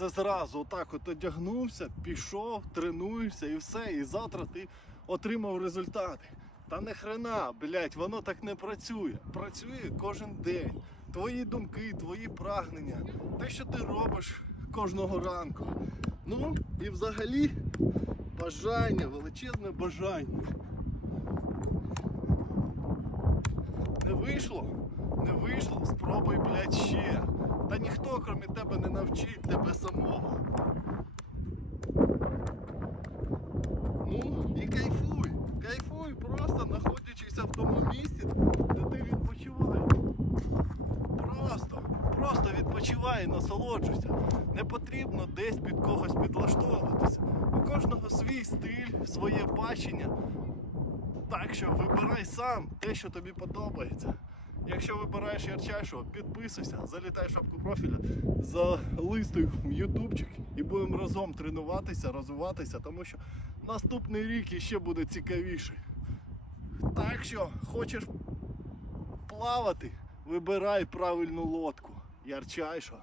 це зразу отак от одягнувся, пішов, тренуєшся і все. І завтра ти отримав результати. Та не хрена, блядь, воно так не працює. Працює кожен день. Твої думки, твої прагнення, те, що ти робиш кожного ранку. Ну і взагалі бажання, величезне бажання. Не вийшло? Не вийшло, спробуй, блядь, ще. Та ніхто, крім тебе, не навчить тебе самого. Ну і кайфуй, кайфуй, просто знаходячися в тому місці, де ти відпочиваєш. Просто, просто відпочивай і насолоджуйся. Не потрібно десь під когось підлаштовуватися. У кожного свій стиль, своє бачення. Так що вибирай сам те, що тобі подобається. Якщо вибираєш ярчайшого, підписуйся, залітай в шапку профіля, залистуй в ютубчик і будемо разом тренуватися, розвиватися, тому що наступний рік іще буде цікавіший. Так що, хочеш плавати, вибирай правильну лодку. Ярчайшого.